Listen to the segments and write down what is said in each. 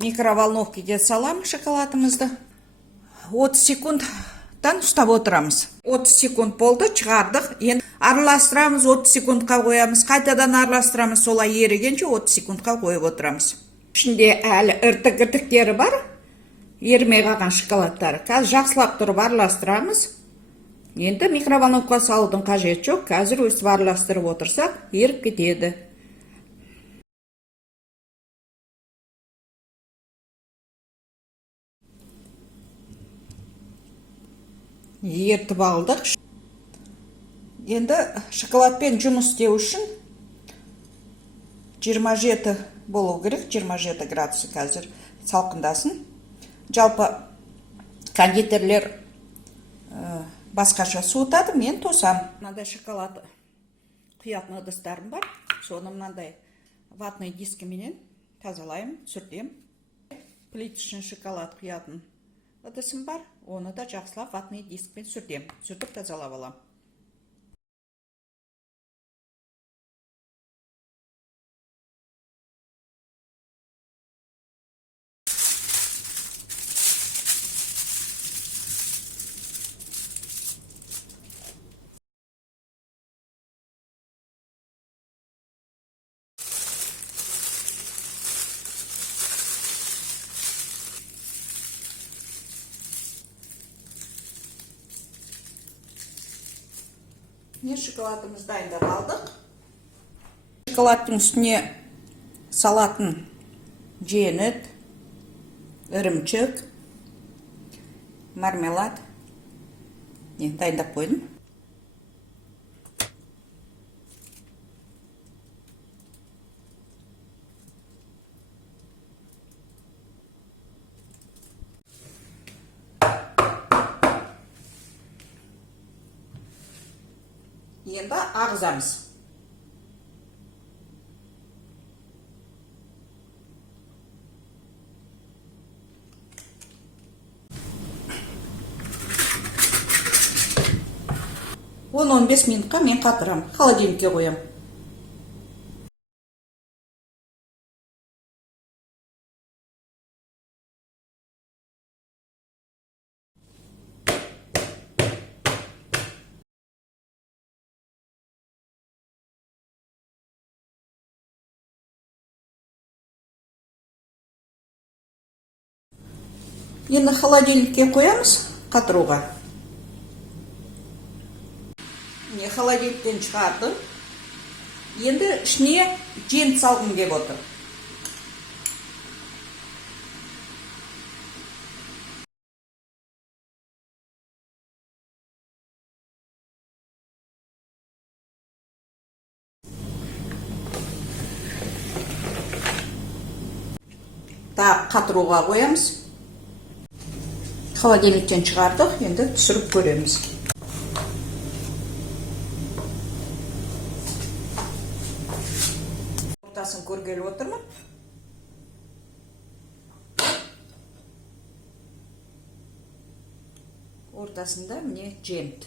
Микроволновкаға салам шоколадымызды. 30 секундтан ұстап отырамыз. 30 секунд болды, шығардық. Енді араластырамыз, 30 секундқа қоямыз. Қайтадан араластырамыз, солай ерігенше 30 секундқа қойып отырамыз. Ішінде әлі іртік-іртіктері бар, ерімей қалған шоколадтары. Қазір жақсылап тұрып араластырамыз. Енді микроволновкаға салудың қажеті жоқ. Қазір өстіп араластырып отырсақ, еріп кетеді. Ертіп алдық. Енді шоколадпен жұмыс істеу үшін 27 болу керек, 27 градусы қазір салқындасын. Жалпы кондитерлер басқаша суытады, мен тосам. Мынандай шоколад құятын ыдыстарым бар. Соны мынандай ватный дискіменен тазалаймын, сүртем. Плиточный шоколад құятын ыдысым бар, оны да жақсылап ватный дискпен сүртем, сүртіп тазалап алам. Шоколадымызды дайындап алдық. Шоколадтың үстіне салатын жеміт, ірімшік, мармелад дайындап қойдым. Енді ағызамыз. Он 15 минутқа мен қатырам, холодильникке қоям. Енді холодильникке қоямыз қатыруға. Холодильниктен шығардым. Енді ішіне жент салғым келіп отыр. Қатыруға қоямыз. Холодильниктен шығардық, енді түсіріп көреміз. Ортасын көргелі отырмын. Ортасында міне жент.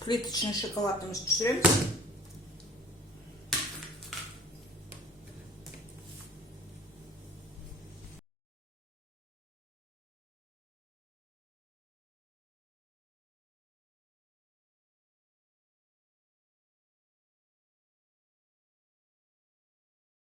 Плиточный шоколадымызды түсіреміз.